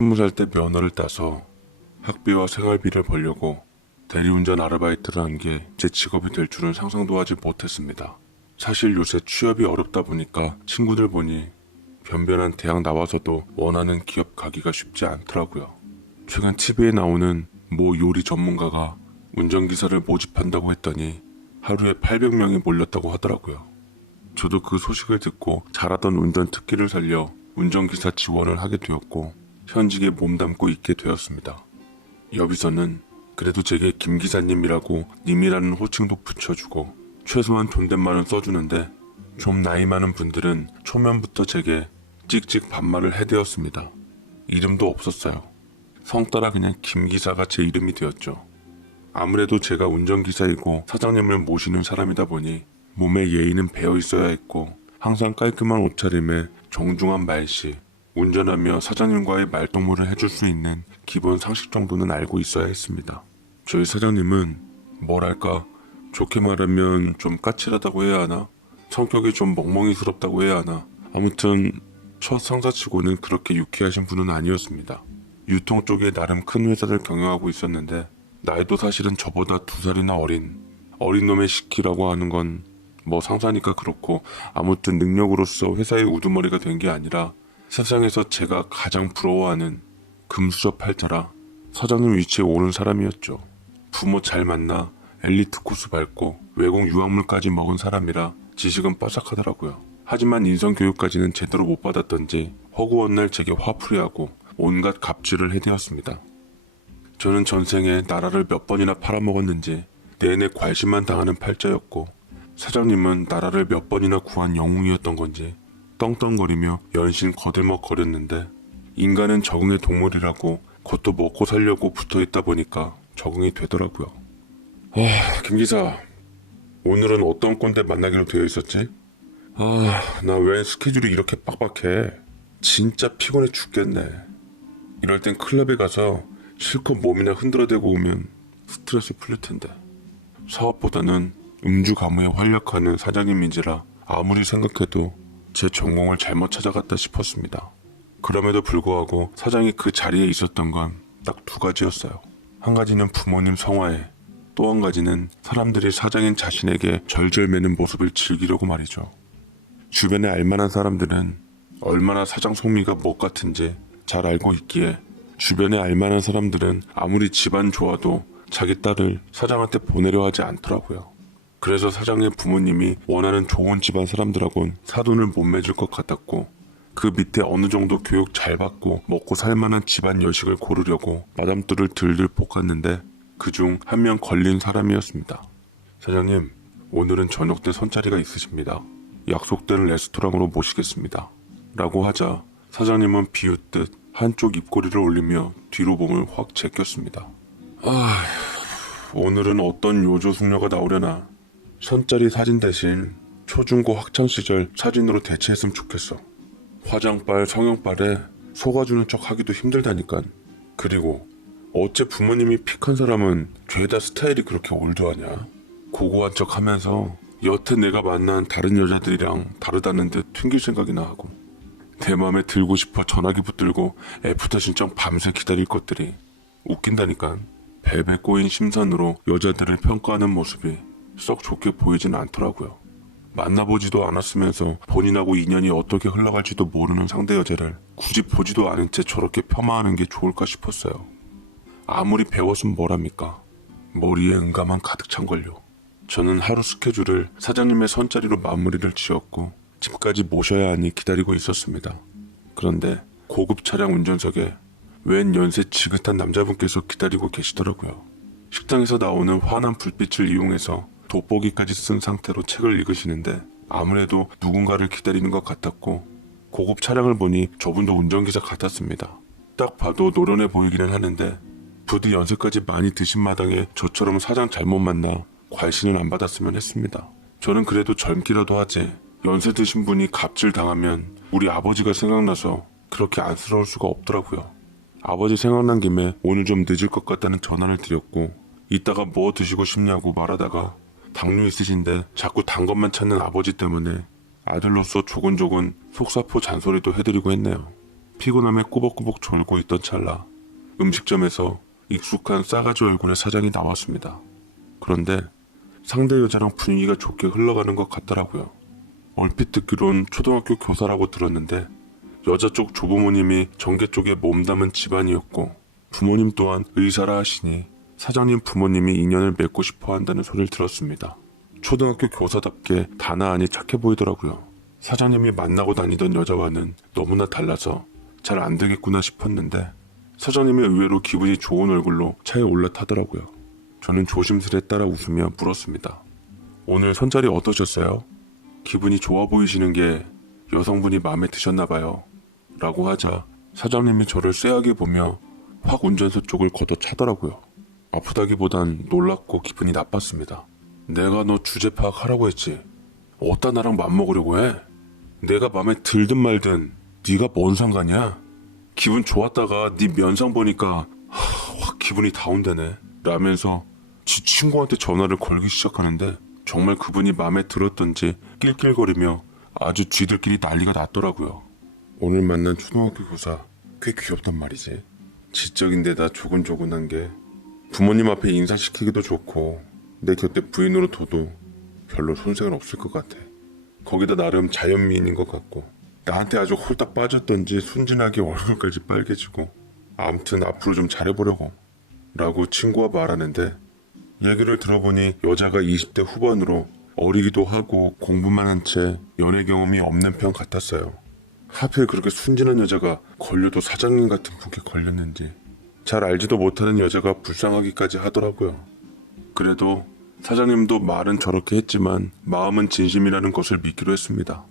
20살 때 면허를 따서 학비와 생활비를 벌려고 대리운전 아르바이트를 한 게 제 직업이 될 줄은 상상도 하지 못했습니다. 사실 요새 취업이 어렵다 보니까 친구들 보니 변변한 대학 나와서도 원하는 기업 가기가 쉽지 않더라고요. 최근 TV에 나오는 모 요리 전문가가 운전기사를 모집한다고 했더니 하루에 800명이 몰렸다고 하더라고요. 저도 그 소식을 듣고 잘하던 운전 특기를 살려 운전기사 지원을 하게 되었고 현직에 몸담고 있게 되었습니다. 여기서는 그래도 제게 김 기사님이라고 님이라는 호칭도 붙여주고 최소한 존댓말은 써주는데 좀 나이 많은 분들은 초면부터 제게 찍찍 반말을 해대었습니다. 이름도 없었어요. 성 따라 그냥 김 기사가 제 이름이 되었죠. 아무래도 제가 운전기사이고 사장님을 모시는 사람이다 보니 몸에 예의는 배어 있어야 했고 항상 깔끔한 옷차림에 정중한 말씨, 운전하며 사장님과의 말동무를 해줄 수 있는 기본 상식 정도는 알고 있어야 했습니다. 저희 사장님은 뭐랄까 좋게 말하면 좀 까칠하다고 해야 하나? 성격이 좀 멍멍이스럽다고 해야 하나? 아무튼 첫 상사치고는 그렇게 유쾌하신 분은 아니었습니다. 유통 쪽에 나름 큰 회사를 경영하고 있었는데 나이도 사실은 저보다 2살이나 어린 놈의 시키라고 하는 건 뭐 상사니까 그렇고 아무튼 능력으로서 회사의 우두머리가 된 게 아니라 세상에서 제가 가장 부러워하는 금수저팔자라 사장님 위치에 오른 사람이었죠. 부모 잘 만나 엘리트 코스 밟고 외국 유학물까지 먹은 사람이라 지식은 빠삭하더라고요. 하지만 인성교육까지는 제대로 못 받았던지 허구한 날 제게 화풀이하고 온갖 갑질을 해대었습니다. 저는 전생에 나라를 몇 번이나 팔아먹었는지 내내 괄신만 당하는 팔자였고 사장님은 나라를 몇 번이나 구한 영웅이었던 건지 떵떵거리며 연신 거들먹거렸는데 인간은 적응의 동물이라고 그것도 먹고 살려고 붙어있다 보니까 적응이 되더라고요. 김 기사, 오늘은 어떤 꼰대 만나기로 되어 있었지? 나 왜 스케줄이 이렇게 빡빡해? 진짜 피곤해 죽겠네. 이럴 땐 클럽에 가서 실컷 몸이나 흔들어대고 오면 스트레스 풀릴 텐데. 사업보다는 음주 가무에 활약하는 사장님인지라 아무리 생각해도 제 전공을 잘못 찾아갔다 싶었습니다. 그럼에도 불구하고 사장이 그 자리에 있었던 건 딱 2가지였어요. 한 가지는 부모님 성화에, 또 한 가지는 사람들이 사장인 자신에게 절절매는 모습을 즐기려고 말이죠. 주변에 알만한 사람들은 얼마나 사장 속미가 못 같은지 잘 알고 있기에 주변에 알만한 사람들은 아무리 집안 좋아도 자기 딸을 사장한테 보내려 하지 않더라고요. 그래서 사장의 부모님이 원하는 좋은 집안 사람들하고는 사돈을 못 맺을 것 같았고 그 밑에 어느 정도 교육 잘 받고 먹고 살만한 집안 여식을 고르려고 마담들을 들들 볶았는데 그중 한 명 걸린 사람이었습니다. 사장님, 오늘은 저녁 때 선자리가 있으십니다. 약속된 레스토랑으로 모시겠습니다. 라고 하자 사장님은 비웃듯 한쪽 입꼬리를 올리며 뒤로 몸을 확 제꼈습니다. 오늘은 어떤 요조숙녀가 나오려나. 선짜리 사진 대신 초중고 학창시절 사진으로 대체했으면 좋겠어. 화장빨, 성형빨에 속아주는 척 하기도 힘들다니까. 그리고 어째 부모님이 픽한 사람은 죄다 스타일이 그렇게 올드하냐. 고고한 척 하면서 여태 내가 만난 다른 여자들이랑 다르다는 듯 튕길 생각이나 하고 내 맘에 들고 싶어 전화기 붙들고 애프터 신청 밤새 기다릴 것들이 웃긴다니까. 벨베 꼬인 심산으로 여자들을 평가하는 모습이 썩 좋게 보이진 않더라고요. 만나보지도 않았으면서 본인하고 인연이 어떻게 흘러갈지도 모르는 상대 여자를 굳이 보지도 않은 채 저렇게 폄하하는 게 좋을까 싶었어요. 아무리 배웠으면 뭐랍니까? 머리에 응가만 가득 찬걸요. 저는 하루 스케줄을 사장님의 선자리로 마무리를 지었고 집까지 모셔야 하니 기다리고 있었습니다. 그런데 고급 차량 운전석에 웬 연세 지긋한 남자분께서 기다리고 계시더라고요. 식당에서 나오는 환한 불빛을 이용해서 돋보기까지 쓴 상태로 책을 읽으시는데 아무래도 누군가를 기다리는 것 같았고 고급 차량을 보니 저분도 운전기사 같았습니다. 딱 봐도 노련해 보이기는 하는데 부디 연세까지 많이 드신 마당에 저처럼 사장 잘못 만나 괄신을 안 받았으면 했습니다. 저는 그래도 젊기라도 하지 연세 드신 분이 갑질 당하면 우리 아버지가 생각나서 그렇게 안쓰러울 수가 없더라고요. 아버지 생각난 김에 오늘 좀 늦을 것 같다는 전화를 드렸고 이따가 뭐 드시고 싶냐고 말하다가 당뇨 있으신데 자꾸 단 것만 찾는 아버지 때문에 아들로서 조곤조곤 속사포 잔소리도 해드리고 했네요. 피곤함에 꾸벅꾸벅 졸고 있던 찰나 음식점에서 익숙한 싸가지 얼굴의 사장이 나왔습니다. 그런데 상대 여자랑 분위기가 좋게 흘러가는 것 같더라고요. 얼핏 듣기론 초등학교 교사라고 들었는데 여자 쪽 조부모님이 정계 쪽에 몸담은 집안이었고 부모님 또한 의사라 하시니 사장님 부모님이 인연을 맺고 싶어 한다는 소리를 들었습니다. 초등학교 교사답게 다나아니 착해 보이더라고요. 사장님이 만나고 다니던 여자와는 너무나 달라서 잘 안 되겠구나 싶었는데 사장님이 의외로 기분이 좋은 얼굴로 차에 올라타더라고요. 저는 조심스레 따라 웃으며 물었습니다. 오늘 선자리 어떠셨어요? 기분이 좋아 보이시는 게 여성분이 마음에 드셨나 봐요. 라고 하자 사장님이 저를 쎄하게 보며 확 운전석 쪽을 걷어차더라고요. 아프다기보단 놀랍고 기분이 나빴습니다. 내가 너 주제 파악하라고 했지. 어디다 나랑 맘먹으려고 해? 내가 맘에 들든 말든 네가 뭔 상관이야? 기분 좋았다가 네 면상 보니까 확 기분이 다운되네 라면서 지 친구한테 전화를 걸기 시작하는데 정말 그분이 마음에 들었던지 낄낄거리며 아주 쥐들끼리 난리가 났더라고요. 오늘 만난 초등학교 교사 꽤 귀엽단 말이지. 지적인 데다 조근조근한 게 부모님 앞에 인사시키기도 좋고 내 곁에 부인으로 둬도 별로 손색은 없을 것 같아. 거기다 나름 자연미인인 것 같고 나한테 아주 홀딱 빠졌던지 순진하게 얼굴까지 빨개지고 아무튼 앞으로 좀 잘해보려고 라고 친구와 말하는데 얘기를 들어보니 여자가 20대 후반으로 어리기도 하고 공부만 한 채 연애 경험이 없는 편 같았어요. 하필 그렇게 순진한 여자가 걸려도 사장님 같은 분께 걸렸는지 잘 알지도 못하는 여자가 불쌍하기까지 하더라고요. 그래도 사장님도 말은 저렇게 했지만 마음은 진심이라는 것을 믿기로 했습니다.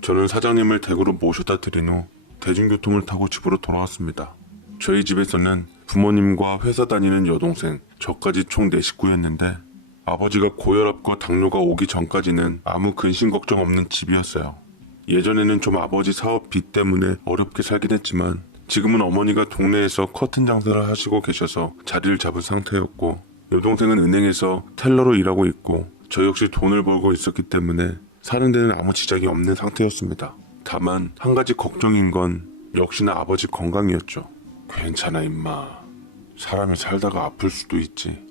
저는 사장님을 댁으로 모셔다 드린 후 대중교통을 타고 집으로 돌아왔습니다. 저희 집에서는 부모님과 회사 다니는 여동생, 저까지 총 4식구였는데 아버지가 고혈압과 당뇨가 오기 전까지는 아무 근심 걱정 없는 집이었어요. 예전에는 좀 아버지 사업 빚 때문에 어렵게 살긴 했지만 지금은 어머니가 동네에서 커튼 장사를 하시고 계셔서 자리를 잡은 상태였고 여동생은 은행에서 텔러로 일하고 있고 저 역시 돈을 벌고 있었기 때문에 사는 데는 아무 지장이 없는 상태였습니다. 다만 한 가지 걱정인 건 역시나 아버지 건강이었죠. 괜찮아 임마. 사람이 살다가 아플 수도 있지.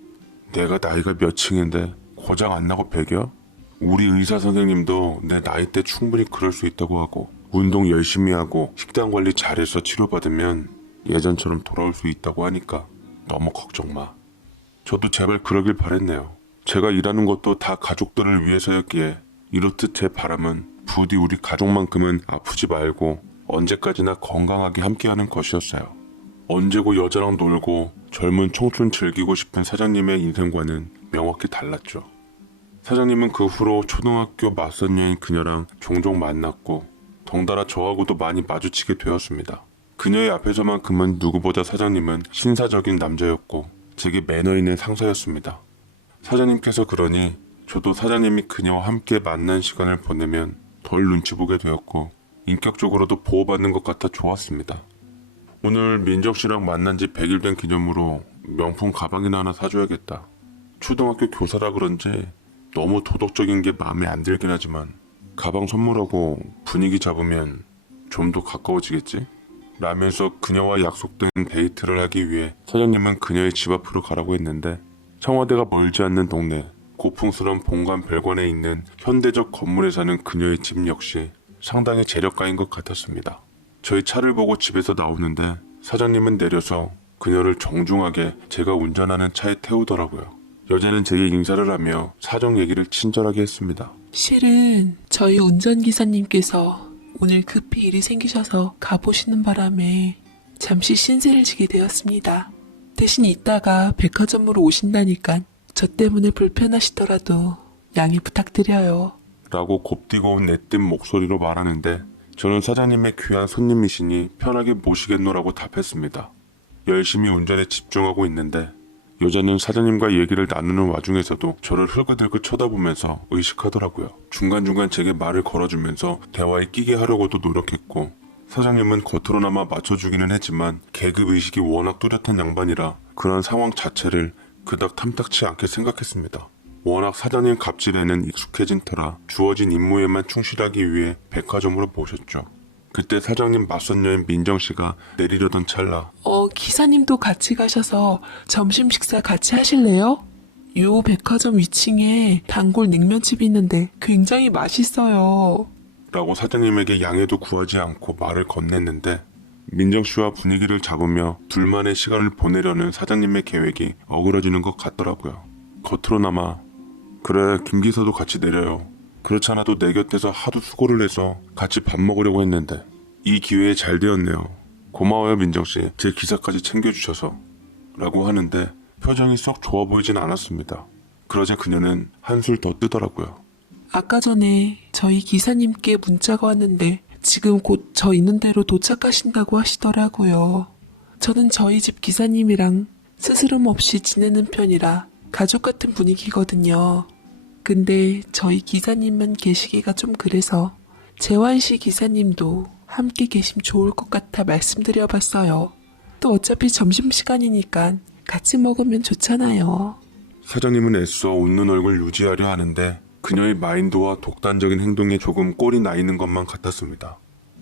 내가 나이가 몇 층인데 고장 안 나고 배겨? 우리 의사 선생님도 내 나이 때 충분히 그럴 수 있다고 하고 운동 열심히 하고 식단 관리 잘해서 치료받으면 예전처럼 돌아올 수 있다고 하니까 너무 걱정 마. 저도 제발 그러길 바랬네요. 제가 일하는 것도 다 가족들을 위해서였기에 이렇듯 제 바람은 부디 우리 가족만큼은 아프지 말고 언제까지나 건강하게 함께하는 것이었어요. 언제고 여자랑 놀고 젊은 청춘 즐기고 싶은 사장님의 인생과는 명확히 달랐죠. 사장님은 그 후로 초등학교 맞선 여인 그녀랑 종종 만났고 덩달아 저하고도 많이 마주치게 되었습니다. 그녀의 앞에서만큼은 누구보다 사장님은 신사적인 남자였고 제게 매너 있는 상사였습니다. 사장님께서 그러니 저도 사장님이 그녀와 함께 만난 시간을 보내면 덜 눈치 보게 되었고 인격적으로도 보호받는 것 같아 좋았습니다. 오늘 민정씨랑 만난 지 100일 된 기념으로 명품 가방이나 하나 사줘야겠다. 초등학교 교사라 그런지 너무 도덕적인 게 마음에 안 들긴 하지만 가방 선물하고 분위기 잡으면 좀 더 가까워지겠지? 라면서 그녀와 약속된 데이트를 하기 위해 사장님은 그녀의 집 앞으로 가라고 했는데 청와대가 멀지 않는 동네 고풍스러운 본관 별관에 있는 현대적 건물에 사는 그녀의 집 역시 상당히 재력가인 것 같았습니다. 저희 차를 보고 집에서 나오는데 사장님은 내려서 그녀를 정중하게 제가 운전하는 차에 태우더라고요. 여자는 제게 인사를 하며 사정 얘기를 친절하게 했습니다. 실은 저희 운전기사님께서 오늘 급히 일이 생기셔서 가보시는 바람에 잠시 신세를 지게 되었습니다. 대신 이따가 백화점으로 오신다니까 저 때문에 불편하시더라도 양해 부탁드려요. 라고 곱디고 온 내뜬 목소리로 말하는데 저는 사장님의 귀한 손님이시니 편하게 모시겠노라고 답했습니다. 열심히 운전에 집중하고 있는데 여자는 사장님과 얘기를 나누는 와중에서도 저를 흘끗흘끗 쳐다보면서 의식하더라고요. 중간중간 제게 말을 걸어주면서 대화에 끼게 하려고도 노력했고 사장님은 겉으로나마 맞춰주기는 했지만 계급의식이 워낙 뚜렷한 양반이라 그런 상황 자체를 그닥 탐탁치 않게 생각했습니다. 워낙 사장님 갑질에는 익숙해진 터라 주어진 임무에만 충실하기 위해 백화점으로 모셨죠. 그때 사장님 맞선 여인 민정씨가 내리려던 찰나 기사님도 같이 가셔서 점심 식사 같이 하실래요? 요 백화점 위층에 단골 냉면집이 있는데 굉장히 맛있어요. 라고 사장님에게 양해도 구하지 않고 말을 건넸는데 민정씨와 분위기를 잡으며 둘만의 시간을 보내려는 사장님의 계획이 어그러지는 것 같더라고요. 겉으로나마 그래 김 기사도 같이 내려요. 그렇지 않아도 내 곁에서 하도 수고를 해서 같이 밥 먹으려고 했는데 이 기회에 잘 되었네요. 고마워요 민정씨 제 기사까지 챙겨주셔서 라고 하는데 표정이 썩 좋아 보이진 않았습니다. 그러자 그녀는 한술 더 뜨더라고요. 아까 전에 저희 기사님께 문자가 왔는데 지금 곧 저 있는 데로 도착하신다고 하시더라고요. 저는 저희 집 기사님이랑 스스럼 없이 지내는 편이라 가족 같은 분위기거든요. 근데 저희 기사님만 계시기가 좀 그래서 재환 씨 기사님도 함께 계시면 좋을 것 같아 말씀드려봤어요. 또 어차피 점심시간이니까 같이 먹으면 좋잖아요. 사장님은 애써 웃는 얼굴 유지하려 하는데 그녀의 마인드와 독단적인 행동에 조금 꼴이 나 있는 것만 같았습니다.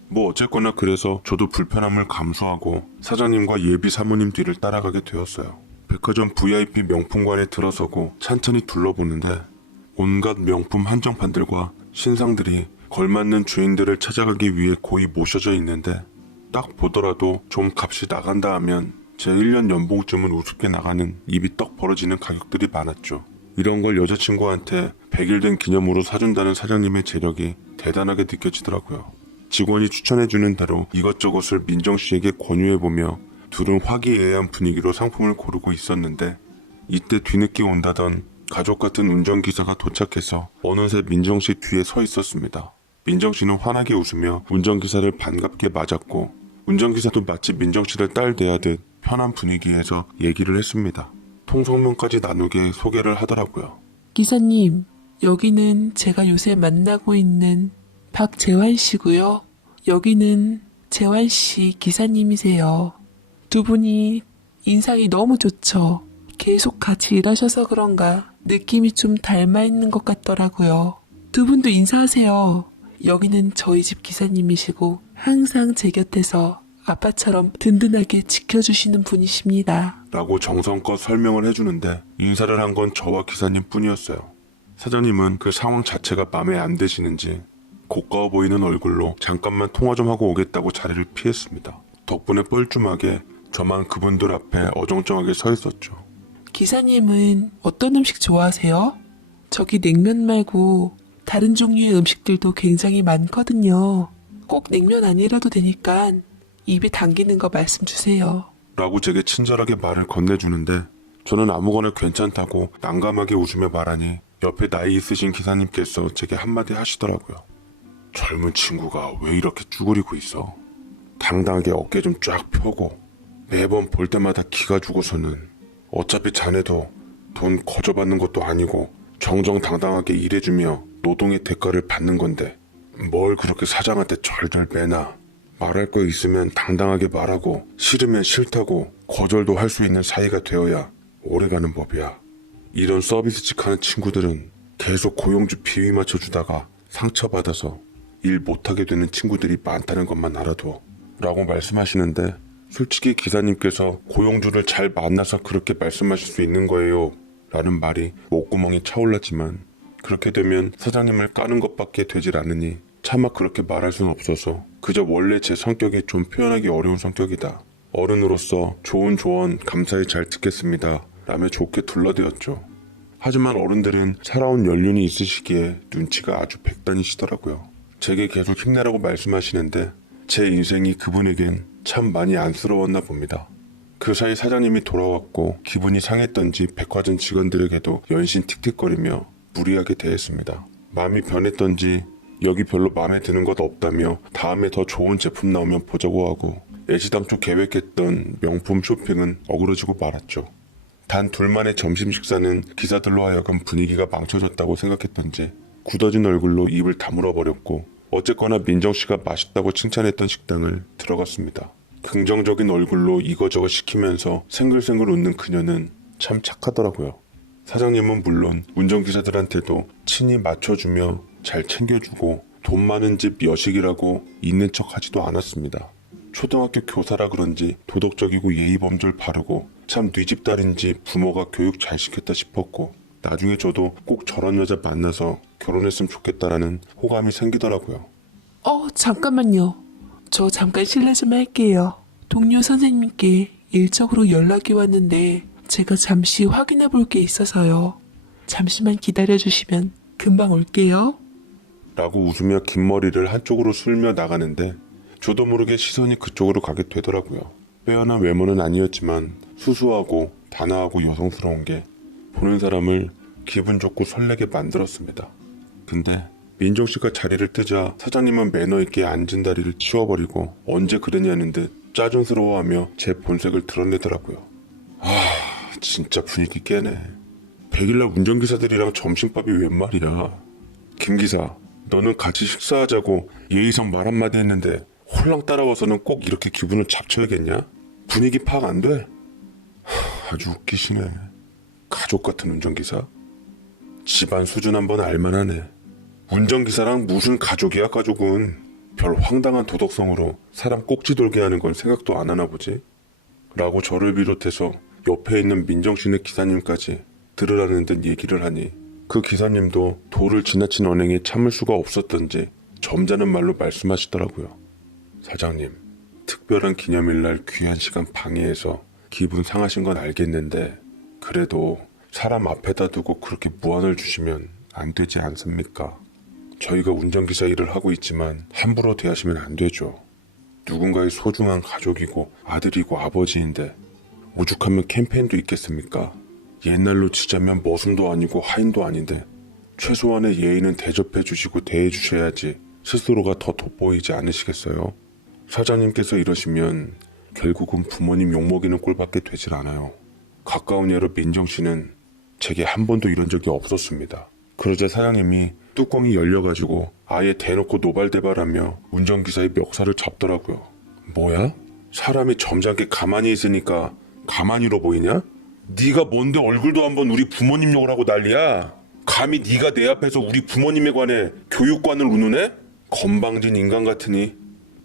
뭐 어쨌거나 그래서 저도 불편함을 감수하고 사장님과 예비 사모님 뒤를 따라가게 되었어요. 백화점 VIP 명품관에 들어서고 찬찬히 둘러보는데 온갖 명품 한정판들과 신상들이 걸맞는 주인들을 찾아가기 위해 고이 모셔져 있는데 딱 보더라도 좀 값이 나간다 하면 제 1년 연봉쯤은 우습게 나가는 입이 떡 벌어지는 가격들이 많았죠. 이런 걸 여자친구한테 100일 된 기념으로 사준다는 사장님의 재력이 대단하게 느껴지더라고요. 직원이 추천해주는 대로 이것저것을 민정씨에게 권유해보며 둘은 화기애애한 분위기로 상품을 고르고 있었는데 이때 뒤늦게 온다던 가족 같은 운전기사가 도착해서 어느새 민정씨 뒤에 서 있었습니다. 민정씨는 환하게 웃으며 운전기사를 반갑게 맞았고 운전기사도 마치 민정씨를 딸 대하듯 편한 분위기에서 얘기를 했습니다. 통성명까지 나누게 소개를 하더라고요. 기사님, 여기는 제가 요새 만나고 있는 박재환 씨고요. 여기는 재환 씨 기사님이세요. 두 분이 인상이 너무 좋죠. 계속 같이 일하셔서 그런가 느낌이 좀 닮아 있는 것 같더라고요. 두 분도 인사하세요. 여기는 저희 집 기사님이시고 항상 제 곁에서 아빠처럼 든든하게 지켜주시는 분이십니다. 라고 정성껏 설명을 해주는데 인사를 한 건 저와 기사님 뿐이었어요. 사장님은 그 상황 자체가 마음에 안 드시는지 고가워 보이는 얼굴로 잠깐만 통화 좀 하고 오겠다고 자리를 피했습니다. 덕분에 뻘쭘하게 저만 그분들 앞에 어정쩡하게 서 있었죠. 기사님은 어떤 음식 좋아하세요? 저기 냉면 말고 다른 종류의 음식들도 굉장히 많거든요. 꼭 냉면 아니라도 되니까 입에 당기는 거 말씀 주세요. 라고 제게 친절하게 말을 건네주는데 저는 아무거나 괜찮다고 난감하게 웃으며 말하니 옆에 나이 있으신 기사님께서 제게 한마디 하시더라고요. 젊은 친구가 왜 이렇게 쭈그리고 있어? 당당하게 어깨 좀 쫙 펴고 매번 볼 때마다 기가 죽어서는 어차피 자네도 돈 거저 받는 것도 아니고 정정당당하게 일해주며 노동의 대가를 받는 건데 뭘 그렇게 사장한테 절절 매나. 말할 거 있으면 당당하게 말하고 싫으면 싫다고 거절도 할 수 있는 사이가 되어야 오래가는 법이야. 이런 서비스직 하는 친구들은 계속 고용주 비위 맞춰주다가 상처받아서 일 못하게 되는 친구들이 많다는 것만 알아둬. 라고 말씀하시는데 솔직히 기사님께서 고용주를 잘 만나서 그렇게 말씀하실 수 있는 거예요. 라는 말이 목구멍이 차올랐지만 그렇게 되면 사장님을 까는 것밖에 되질 않으니 차마 그렇게 말할 수는 없어서 그저 원래 제 성격이 좀 표현하기 어려운 성격이다. 어른으로서 좋은 조언 감사히 잘 듣겠습니다. 라며 좋게 둘러대었죠. 하지만 어른들은 살아온 연륜이 있으시기에 눈치가 아주 백단이시더라고요. 제게 계속 힘내라고 말씀하시는데 제 인생이 그분에겐 참 많이 안쓰러웠나 봅니다. 그 사이 사장님이 돌아왔고 기분이 상했던지 백화점 직원들에게도 연신 틱틱거리며 무리하게 대했습니다. 마음이 변했던지 여기 별로 마음에 드는 것 없다며 다음에 더 좋은 제품 나오면 보자고 하고 애시당초 계획했던 명품 쇼핑은 어그러지고 말았죠. 단 둘만의 점심 식사는 기사들로 하여금 분위기가 망쳐졌다고 생각했던지 굳어진 얼굴로 입을 다물어 버렸고 어쨌거나 민정씨가 맛있다고 칭찬했던 식당을 들어갔습니다. 긍정적인 얼굴로 이거저거 시키면서 생글생글 웃는 그녀는 참 착하더라고요. 사장님은 물론 운전기사들한테도 친히 맞춰주며 잘 챙겨주고 돈 많은 집 여식이라고 있는 척 하지도 않았습니다. 초등학교 교사라 그런지 도덕적이고 예의범절 바르고 참 네 집 딸인지 부모가 교육 잘 시켰다 싶었고 나중에 저도 꼭 저런 여자 만나서 결혼했으면 좋겠다라는 호감이 생기더라고요. 잠깐만요. 저 잠깐 실례 좀 할게요. 동료 선생님께 일적으로 연락이 왔는데 제가 잠시 확인해 볼 게 있어서요. 잠시만 기다려 주시면 금방 올게요. 라고 웃으며 긴 머리를 한쪽으로 쓸며 나가는데 저도 모르게 시선이 그쪽으로 가게 되더라고요. 빼어난 외모는 아니었지만 수수하고 단아하고 여성스러운 게 보는 사람을 기분 좋고 설레게 만들었습니다. 근데 민정 씨가 자리를 뜨자 사장님은 매너 있게 앉은 다리를 치워버리고 언제 그러냐는 듯 짜증스러워하며 제 본색을 드러내더라고요. 진짜 분위기 깨네. 백일날 운전기사들이랑 점심밥이 웬 말이야. 김 기사, 너는 같이 식사하자고 예의상 말 한마디 했는데 홀랑 따라와서는 꼭 이렇게 기분을 잡쳐야겠냐? 분위기 파악 안 돼? 아주 웃기시네. 가족 같은 운전기사? 집안 수준 한번 알만하네. 운전기사랑 무슨 가족이야 가족은. 별 황당한 도덕성으로 사람 꼭지 돌게 하는 건 생각도 안 하나 보지? 라고 저를 비롯해서 옆에 있는 민정씨네 기사님까지 들으라는 듯 얘기를 하니 그 기사님도 도를 지나친 언행에 참을 수가 없었던지 점잖은 말로 말씀하시더라고요. 사장님, 특별한 기념일날 귀한 시간 방해해서 기분 상하신 건 알겠는데 그래도 사람 앞에다 두고 그렇게 무안을 주시면 안 되지 않습니까? 저희가 운전기사 일을 하고 있지만 함부로 대하시면 안 되죠. 누군가의 소중한 가족이고 아들이고 아버지인데 오죽하면 캠페인도 있겠습니까? 옛날로 치자면 머슴도 아니고 하인도 아닌데 최소한의 예의는 대접해 주시고 대해 주셔야지 스스로가 더 돋보이지 않으시겠어요? 사장님께서 이러시면 결국은 부모님 욕먹이는 꼴밖에 되질 않아요. 가까운 예로 민정 씨는 제게 한 번도 이런 적이 없었습니다. 그러자 사장님이 뚜껑이 열려가지고 아예 대놓고 노발대발하며 운전기사의 멱살을 잡더라고요. 뭐야? 사람이 점잖게 가만히 있으니까 가만히로 보이냐? 네가 뭔데 얼굴도 한번 우리 부모님 욕을 하고 난리야? 감히 네가 내 앞에서 우리 부모님에 관해 교육관을 운운해? 건방진 인간 같으니.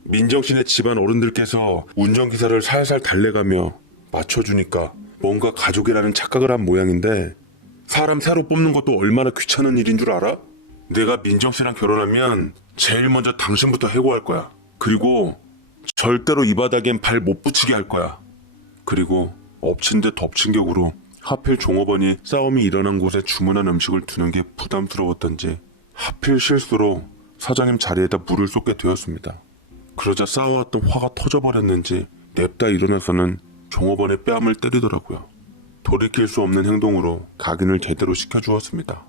민정씨네 집안 어른들께서 운전기사를 살살 달래가며 맞춰주니까 뭔가 가족이라는 착각을 한 모양인데 사람 새로 뽑는 것도 얼마나 귀찮은 일인 줄 알아? 내가 민정씨랑 결혼하면 제일 먼저 당신부터 해고할 거야. 그리고 절대로 이 바닥엔 발 못 붙이게 할 거야. 그리고 엎친 데 덮친 격으로 하필 종업원이 싸움이 일어난 곳에 주문한 음식을 두는 게 부담스러웠던지 하필 실수로 사장님 자리에다 물을 쏟게 되었습니다. 그러자 쌓아왔던 화가 터져버렸는지 냅다 일어나서는 종업원의 뺨을 때리더라고요. 돌이킬 수 없는 행동으로 각인을 제대로 시켜주었습니다.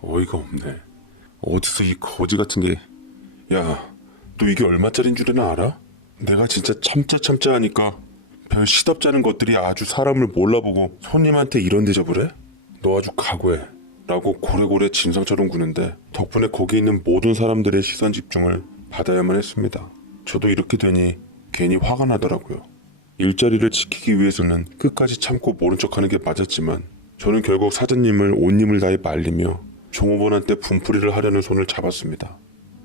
어이가 없네. 어디서 이 거지 같은 게. 야, 너 이게 얼마짜린 줄은 알아? 내가 진짜 참자 하니까 별 시덥잖은 것들이 아주 사람을 몰라보고 손님한테 이런 대접을 해? 너 아주 각오해. 라고 고래고래 진상처럼 구는데 덕분에 거기 있는 모든 사람들의 시선 집중을 받아야만 했습니다. 저도 이렇게 되니 괜히 화가 나더라고요. 일자리를 지키기 위해서는 끝까지 참고 모른 척하는 게 맞았지만 저는 결국 사장님을 온 힘을 다해 말리며 종업원한테 분풀이를 하려는 손을 잡았습니다.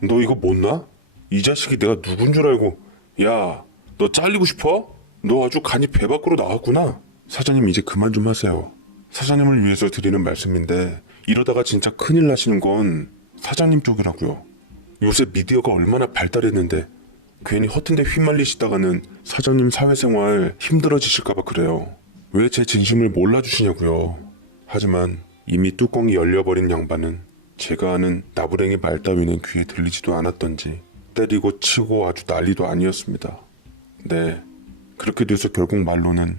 너 이거 못 나? 이 자식이 내가 누군 줄 알고. 야, 너 잘리고 싶어? 너 아주 간이 배 밖으로 나왔구나. 사장님 이제 그만 좀 하세요. 사장님을 위해서 드리는 말씀인데 이러다가 진짜 큰일 나시는 건 사장님 쪽이라고요. 요새 미디어가 얼마나 발달했는데 괜히 허튼 데 휘말리시다가는 사장님 사회생활 힘들어지실까봐 그래요. 왜 제 진심을 몰라주시냐고요. 하지만 이미 뚜껑이 열려버린 양반은 제가 아는 나부랭이 말 따위는 귀에 들리지도 않았던지 때리고 치고 아주 난리도 아니었습니다. 네, 그렇게 돼서 결국 말로는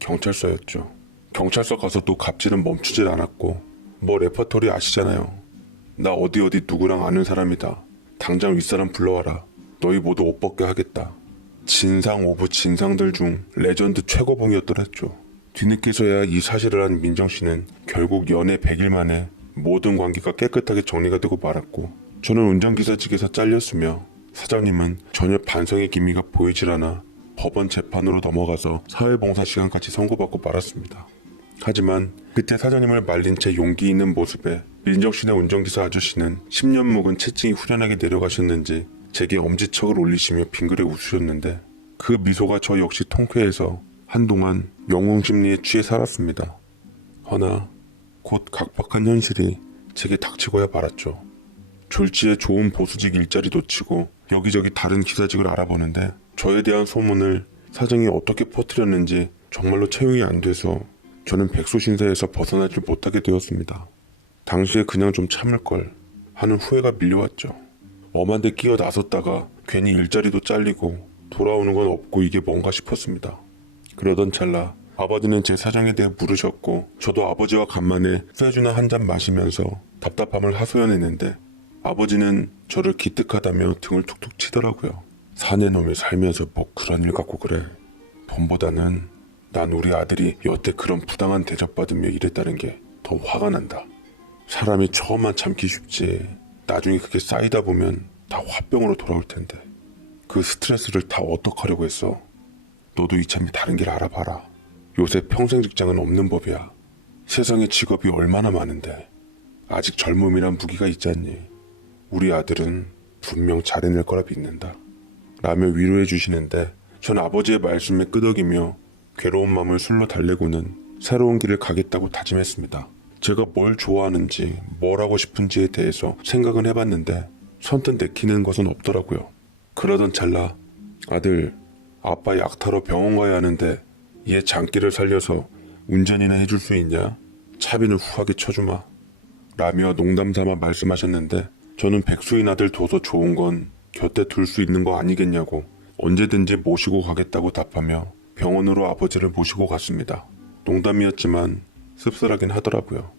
경찰서였죠. 경찰서 가서도 갑질은 멈추질 않았고 뭐 레퍼토리 아시잖아요. 나 어디 누구랑 아는 사람이다. 당장 윗사람 불러와라. 너희 모두 옷 벗게 하겠다. 진상 오브 진상들 중 레전드 최고봉이었더랬죠. 뒤늦게서야 이 사실을 한 민정씨는 결국 연애 100일 만에 모든 관계가 깨끗하게 정리가 되고 말았고 저는 운전기사직에서 잘렸으며 사장님은 전혀 반성의 기미가 보이질 않아 법원 재판으로 넘어가서 사회봉사 시간까지 선고받고 말았습니다. 하지만 그때 사장님을 말린 제 용기 있는 모습에 민정시내 운전기사 아저씨는 10년 묵은 채증이 후련하게 내려가셨는지 제게 엄지척을 올리시며 빙그레 웃으셨는데 그 미소가 저 역시 통쾌해서 한동안 영웅심리에 취해 살았습니다. 허나 곧 각박한 현실이 제게 닥치고야 말았죠. 졸지에 좋은 보수직 일자리 놓치고 여기저기 다른 기사직을 알아보는데 저에 대한 소문을 사장이 어떻게 퍼뜨렸는지 정말로 채용이 안 돼서 저는 백수신세에서 벗어나질 못하게 되었습니다. 당시에 그냥 좀 참을걸 하는 후회가 밀려왔죠. 엄한 데 끼어 나섰다가 괜히 일자리도 잘리고 돌아오는 건 없고 이게 뭔가 싶었습니다. 그러던 찰나 아버지는 제 사정에 대해 물으셨고 저도 아버지와 간만에 소주나 한 잔 마시면서 답답함을 하소연했는데 아버지는 저를 기특하다며 등을 툭툭 치더라고요. 사내 놈이 살면서 뭐 그런 일 갖고 그래. 돈보다는 난 우리 아들이 여태 그런 부당한 대접받으며 이랬다는 게 더 화가 난다. 사람이 처음만 참기 쉽지 나중에 그게 쌓이다 보면 다 화병으로 돌아올 텐데 그 스트레스를 다 어떡하려고 했어. 너도 이참에 다른 길 알아봐라. 요새 평생 직장은 없는 법이야. 세상에 직업이 얼마나 많은데 아직 젊음이란 무기가 있지 않니. 우리 아들은 분명 잘해낼 거라 믿는다. 라며 위로해 주시는데 전 아버지의 말씀에 끄덕이며 괴로운 마음을 술로 달래고는 새로운 길을 가겠다고 다짐했습니다. 제가 뭘 좋아하는지 뭘 하고 싶은지에 대해서 생각은 해봤는데 선뜻 내키는 것은 없더라고요. 그러던 찰나 아들, 아빠 약 타러 병원 가야 하는데 얘 장기를 살려서 운전이나 해줄 수 있냐? 차비는 후하게 쳐주마. 라며 농담삼아 말씀하셨는데 저는 백수인 아들 둬서 좋은 건 곁에 둘 수 있는 거 아니겠냐고 언제든지 모시고 가겠다고 답하며 병원으로 아버지를 모시고 갔습니다. 농담이었지만 씁쓸하긴 하더라고요.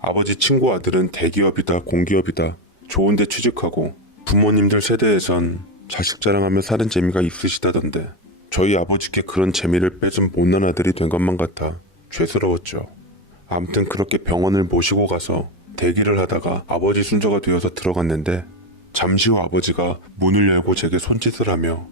아버지 친구 아들은 대기업이다 공기업이다 좋은데 취직하고 부모님들 세대에선 자식 자랑하며 사는 재미가 있으시다던데 저희 아버지께 그런 재미를 뺏은 못난 아들이 된 것만 같아 죄스러웠죠. 암튼 그렇게 병원을 모시고 가서 대기를 하다가 아버지 순서가 되어서 들어갔는데 잠시 후 아버지가 문을 열고 제게 손짓을 하며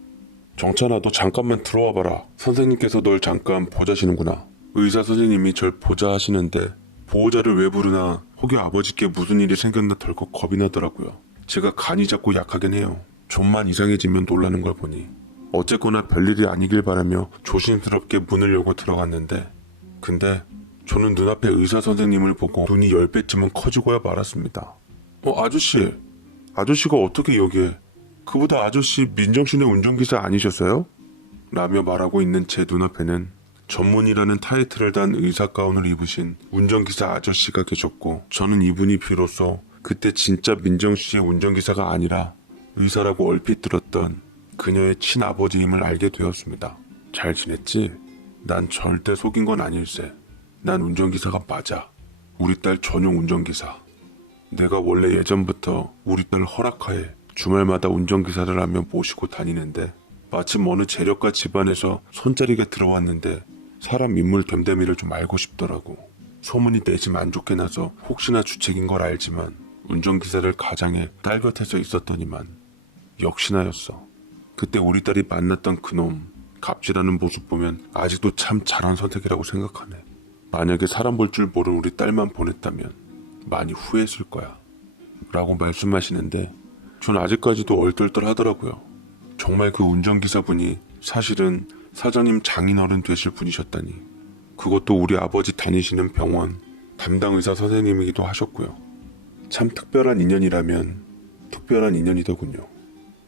정찬아 너 잠깐만 들어와 봐라. 선생님께서 널 잠깐 보자시는구나. 의사 선생님이 절 보자 하시는데 보호자를 왜 부르나 혹여 아버지께 무슨 일이 생겼나 덜컥 겁이 나더라고요. 제가 간이 작고 약하긴 해요. 좀만 이상해지면 놀라는 걸 보니 어쨌거나 별일이 아니길 바라며 조심스럽게 문을 열고 들어갔는데 근데 저는 눈앞에 의사 선생님을 보고 눈이 10배쯤은 커지고야 말았습니다. 아저씨, 아저씨가 어떻게 여기에? 그보다 아저씨 민정시내 운전기사 아니셨어요? 라며 말하고 있는 제 눈앞에는 전문이라는 타이틀을 단 의사 가운을 입으신 운전기사 아저씨가 계셨고 저는 이분이 비로소 그때 진짜 민정시의 운전기사가 아니라 의사라고 얼핏 들었던 그녀의 친아버지임을 알게 되었습니다. 잘 지냈지? 난 절대 속인 건 아닐세. 난 운전기사가 맞아. 우리 딸 전용 운전기사. 내가 원래 예전부터 우리 딸 허락하에 주말마다 운전기사를 하며 모시고 다니는데 마침 어느 재력가 집안에서 손자리가 들어왔는데 사람 인물 됨됨이를 좀 알고 싶더라고. 소문이 내심 안 좋게 나서 혹시나 주책인 걸 알지만 운전기사를 가장해 딸 곁에서 있었더니만 역시나였어. 그때 우리 딸이 만났던 그놈 갑질하는 모습 보면 아직도 참 잘한 선택이라고 생각하네. 만약에 사람 볼 줄 모르는 우리 딸만 보냈다면 많이 후회했을 거야. 라고 말씀하시는데 전 아직까지도 얼떨떨 하더라고요. 정말 그 운전기사분이 사실은 사장님 장인어른 되실 분이셨다니. 그것도 우리 아버지 다니시는 병원 담당 의사 선생님이기도 하셨고요. 참 특별한 인연이라면 특별한 인연이더군요.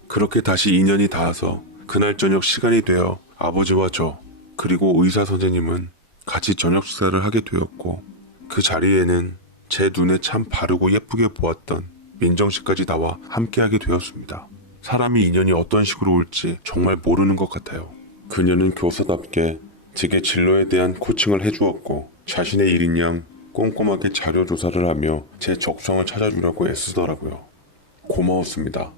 그렇게 다시 인연이 닿아서 그날 저녁 시간이 되어 아버지와 저 그리고 의사 선생님은 같이 저녁 식사를 하게 되었고 그 자리에는 제 눈에 참 바르고 예쁘게 보았던 민정씨까지 나와 함께하게 되었습니다. 사람이 인연이 어떤 식으로 올지 정말 모르는 것 같아요. 그녀는 교사답게 제게 진로에 대한 코칭을 해주었고 자신의 일인 양 꼼꼼하게 자료 조사를 하며 제 적성을 찾아주라고 애쓰더라고요. 고마웠습니다.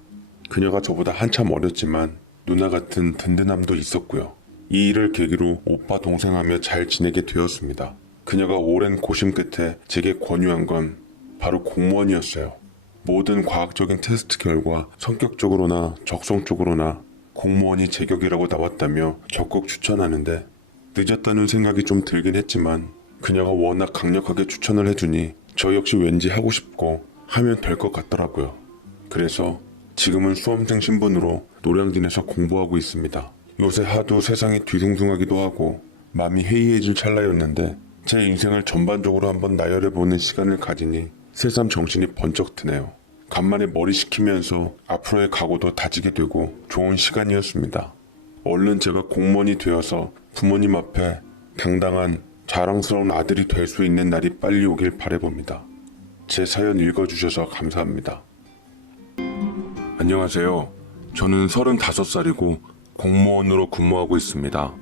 그녀가 저보다 한참 어렸지만 누나 같은 든든함도 있었고요. 이 일을 계기로 오빠 동생하며 잘 지내게 되었습니다. 그녀가 오랜 고심 끝에 제게 권유한 건 바로 공무원이었어요. 모든 과학적인 테스트 결과 성격적으로나 적성적으로나 공무원이 제격이라고 나왔다며 적극 추천하는데 늦었다는 생각이 좀 들긴 했지만 그녀가 워낙 강력하게 추천을 해주니 저 역시 왠지 하고 싶고 하면 될 것 같더라고요. 그래서 지금은 수험생 신분으로 노량진에서 공부하고 있습니다. 요새 하도 세상이 뒤숭숭하기도 하고 마음이 해이해질 찰나였는데 제 인생을 전반적으로 한번 나열해보는 시간을 가지니 새삼 정신이 번쩍 드네요. 간만에 머리 식히면서 앞으로의 각오도 다지게 되고 좋은 시간이었습니다. 얼른 제가 공무원이 되어서 부모님 앞에 당당한 자랑스러운 아들이 될 수 있는 날이 빨리 오길 바라봅니다. 제 사연 읽어주셔서 감사합니다. 안녕하세요. 저는 35살이고 공무원으로 근무하고 있습니다.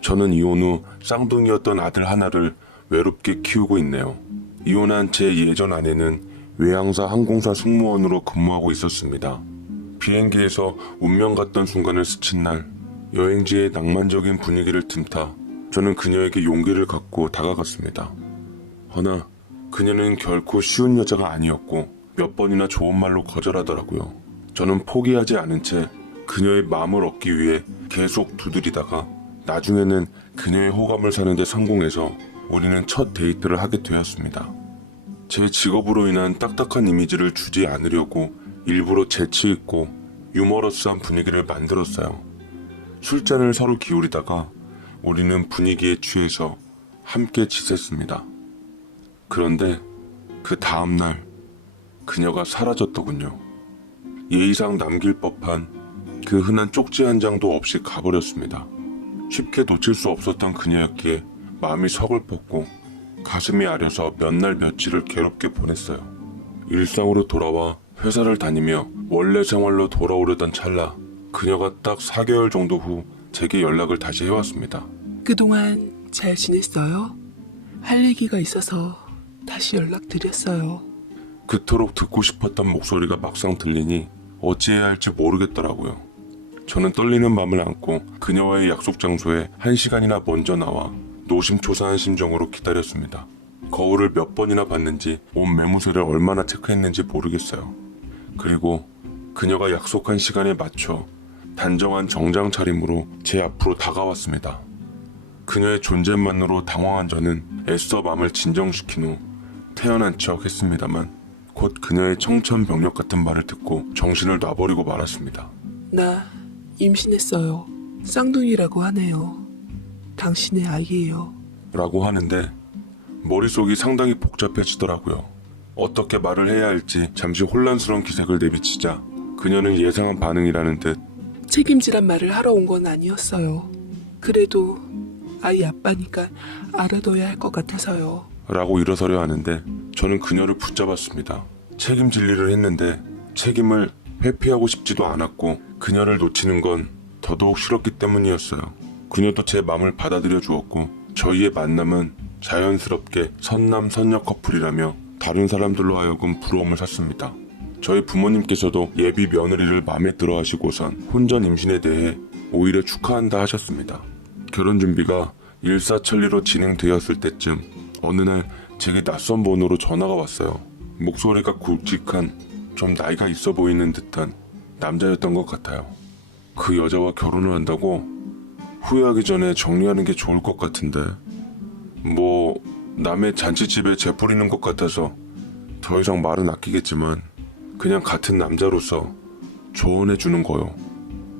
저는 이혼 후 쌍둥이였던 아들 하나를 외롭게 키우고 있네요. 이혼한 제 예전 아내는 외항사 항공사 승무원으로 근무하고 있었습니다. 비행기에서 운명 같던 순간을 스친 날, 여행지의 낭만적인 분위기를 틈타 저는 그녀에게 용기를 갖고 다가갔습니다. 허나 그녀는 결코 쉬운 여자가 아니었고 몇 번이나 좋은 말로 거절하더라고요. 저는 포기하지 않은 채 그녀의 마음을 얻기 위해 계속 두드리다가 나중에는 그녀의 호감을 사는 데 성공해서 우리는 첫 데이트를 하게 되었습니다. 제 직업으로 인한 딱딱한 이미지를 주지 않으려고 일부러 재치 있고 유머러스한 분위기를 만들었어요. 술잔을 서로 기울이다가 우리는 분위기에 취해서 함께 지냈습니다. 그런데 그 다음날 그녀가 사라졌더군요. 예의상 남길 법한 그 흔한 쪽지 한 장도 없이 가버렸습니다. 쉽게 놓칠 수 없었던 그녀였기에 마음이 서글펐고 가슴이 아려서 몇 날 며칠을 괴롭게 보냈어요. 일상으로 돌아와 회사를 다니며 원래 생활로 돌아오려던 찰나 그녀가 딱 4개월 정도 후 제게 연락을 다시 해왔습니다. 그동안 잘 지냈어요? 할 얘기가 있어서 다시 연락드렸어요. 그토록 듣고 싶었던 목소리가 막상 들리니 어찌해야 할지 모르겠더라고요. 저는 떨리는 마음을 안고 그녀와의 약속 장소에 1시간이나 먼저 나와 노심초사한 심정으로 기다렸습니다. 거울을 몇 번이나 봤는지 옷 매무새를 얼마나 체크했는지 모르겠어요. 그리고 그녀가 약속한 시간에 맞춰 단정한 정장 차림으로 제 앞으로 다가왔습니다. 그녀의 존재만으로 당황한 저는 애써 마음을 진정시킨 후 태어난 척 했습니다만 곧 그녀의 청천벽력 같은 말을 듣고 정신을 놔버리고 말았습니다. 나 임신했어요. 쌍둥이라고 하네요. 당신의 아이예요. 라고 하는데 머릿속이 상당히 복잡해지더라고요. 어떻게 말을 해야 할지 잠시 혼란스러운 기색을 내비치자 그녀는 예상한 반응이라는 듯 책임지란 말을 하러 온 건 아니었어요. 그래도 아이 아빠니까 알아둬야 할 것 같아서요. 라고 일어서려 하는데 저는 그녀를 붙잡았습니다. 책임질 일을 했는데 책임을 회피하고 싶지도 않았고 그녀를 놓치는 건 더더욱 싫었기 때문이었어요. 그녀도 제 마음을 받아들여 주었고 저희의 만남은 자연스럽게 선남 선녀 커플이라며 다른 사람들로 하여금 부러움을 샀습니다. 저희 부모님께서도 예비 며느리를 마음에 들어 하시고선 혼전 임신에 대해 오히려 축하한다 하셨습니다. 결혼 준비가 일사천리로 진행되었을 때쯤 어느 날 제게 낯선 번호로 전화가 왔어요. 목소리가 굵직한 좀 나이가 있어 보이는 듯한 남자였던 것 같아요. 그 여자와 결혼을 한다고? 후회하기 전에 정리하는 게 좋을 것 같은데 뭐 남의 잔치집에 재 뿌리는 것 같아서 더 이상 말은 아끼겠지만 그냥 같은 남자로서 조언해 주는 거요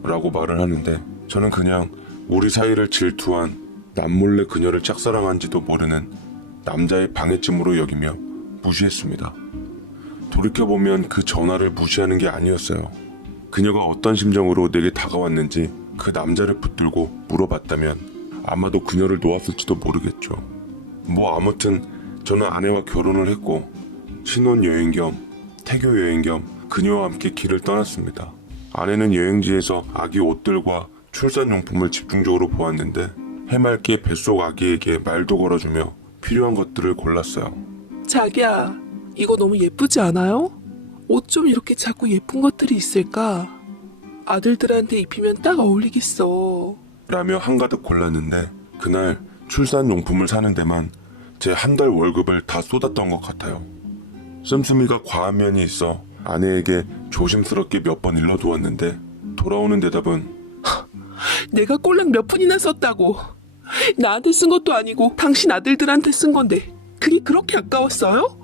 라고 말을 하는데 저는 그냥 우리 사이를 질투한 남몰래 그녀를 짝사랑한지도 모르는 남자의 방해쯤으로 여기며 무시했습니다. 돌이켜보면 그 전화를 무시하는 게 아니었어요. 그녀가 어떤 심정으로 내게 다가왔는지 그 남자를 붙들고 물어봤다면 아마도 그녀를 놓았을지도 모르겠죠. 뭐 아무튼 저는 아내와 결혼을 했고 신혼여행 겸 태교 여행 겸 그녀와 함께 길을 떠났습니다. 아내는 여행지에서 아기 옷들과 출산용품을 집중적으로 보았는데 해맑게 뱃속 아기에게 말도 걸어주며 필요한 것들을 골랐어요. 자기야, 이거 너무 예쁘지 않아요? 옷 좀 이렇게 자꾸 예쁜 것들이 있을까? 아들들한테 입히면 딱 어울리겠어. 라며 한가득 골랐는데 그날 출산용품을 사는 데만 제 한 달 월급을 다 쏟았던 것 같아요. 씀씀이가 과한 면이 있어 아내에게 조심스럽게 몇 번 일러두었는데 돌아오는 대답은 내가 꼴랑 몇 푼이나 썼다고. 나한테 쓴 것도 아니고 당신 아들들한테 쓴 건데 그게 그렇게 아까웠어요?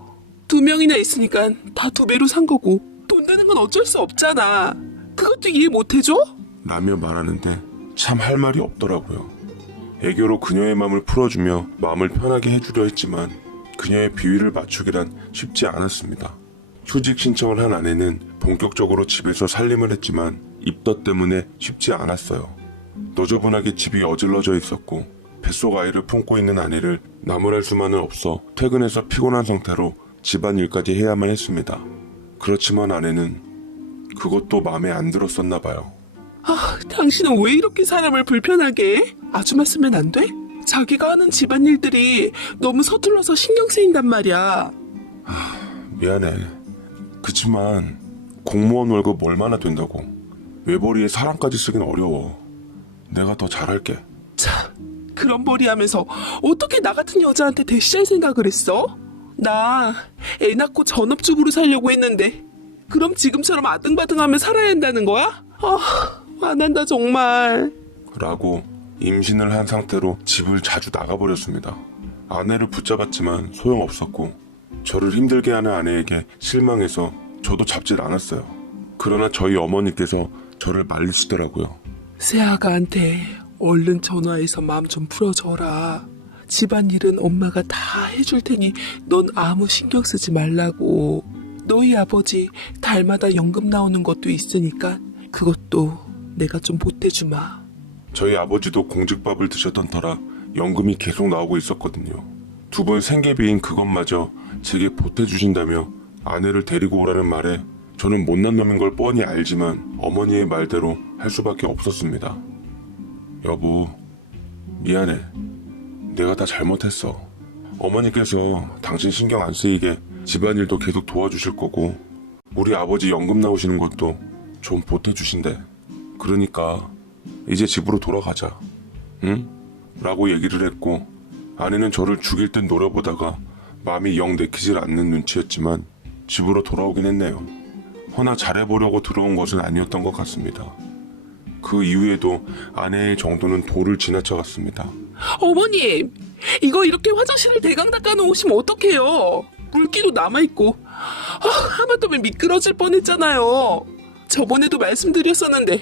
두 명이나 있으니까 다 두 배로 산 거고 돈 되는 건 어쩔 수 없잖아. 그것도 이해 못 해줘? 라며 말하는데 참 할 말이 없더라고요. 애교로 그녀의 마음을 풀어주며 마음을 편하게 해주려 했지만 그녀의 비위를 맞추기란 쉽지 않았습니다. 휴직 신청을 한 아내는 본격적으로 집에서 살림을 했지만 입덧 때문에 쉽지 않았어요. 너저분하게 집이 어질러져 있었고 뱃속 아이를 품고 있는 아내를 나무랄 수만은 없어 퇴근해서 피곤한 상태로 집안일까지 해야만 했습니다. 그렇지만 아내는 그것도 마음에 안 들었었나 봐요. 당신은 왜 이렇게 사람을 불편하게 해? 아줌마 쓰면 안 돼? 자기가 하는 집안일들이 너무 서툴러서 신경 쓰인단 말이야. 미안해. 그치만 공무원 월급 얼마나 된다고. 외벌이에 사람까지 쓰긴 어려워. 내가 더 잘할게. 참, 그런 벌이 하면서 어떻게 나 같은 여자한테 대시할 생각을 했어? 나 애 낳고 전업주부로 살려고 했는데 그럼 지금처럼 아등바등하며 살아야 한다는 거야? 화난다 정말. 라고 임신을 한 상태로 집을 자주 나가버렸습니다. 아내를 붙잡았지만 소용없었고 저를 힘들게 하는 아내에게 실망해서 저도 잡질 않았어요. 그러나 저희 어머니께서 저를 말리시더라고요. 새아가한테 얼른 전화해서 마음 좀 풀어줘라. 집안일은 엄마가 다 해줄 테니 넌 아무 신경 쓰지 말라고. 너희 아버지 달마다 연금 나오는 것도 있으니까 그것도 내가 좀 보태주마. 저희 아버지도 공직밥을 드셨던 터라 연금이 계속 나오고 있었거든요. 두 번 생계비인 그것마저 제게 보태주신다며 아내를 데리고 오라는 말에 저는 못난 놈인 걸 뻔히 알지만 어머니의 말대로 할 수밖에 없었습니다. 여보, 미안해. 내가 다 잘못했어. 어머니께서 당신 신경 안 쓰이게 집안일도 계속 도와주실 거고 우리 아버지 연금 나오시는 것도 좀 보태주신대. 그러니까 이제 집으로 돌아가자. 응? 라고 얘기를 했고 아내는 저를 죽일 듯 노려보다가 마음이 영 내키질 않는 눈치였지만 집으로 돌아오긴 했네요. 허나 잘해보려고 들어온 것은 아니었던 것 같습니다. 그 이후에도 아내의 정도는 도를 지나쳐갔습니다. 어머님, 이거 이렇게 화장실을 대강 닦아놓으시면 어떡해요? 물기도 남아있고 하마터면 미끄러질 뻔했잖아요. 저번에도 말씀드렸었는데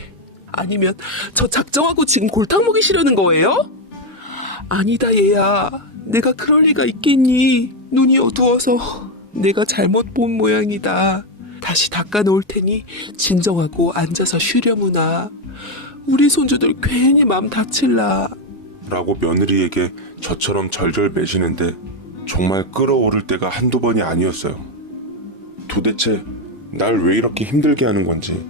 아니면 저 작정하고 지금 골탕 먹이시려는 거예요? 아니다 얘야, 내가 그럴 리가 있겠니? 눈이 어두워서 내가 잘못 본 모양이다. 다시 닦아놓을 테니 진정하고 앉아서 쉬려무나. 우리 손주들 괜히 마음 다칠라. 라고 며느리에게 저처럼 절절 매시는데 정말 끌어오를 때가 한두 번이 아니었어요. 도대체 날 왜 이렇게 힘들게 하는 건지,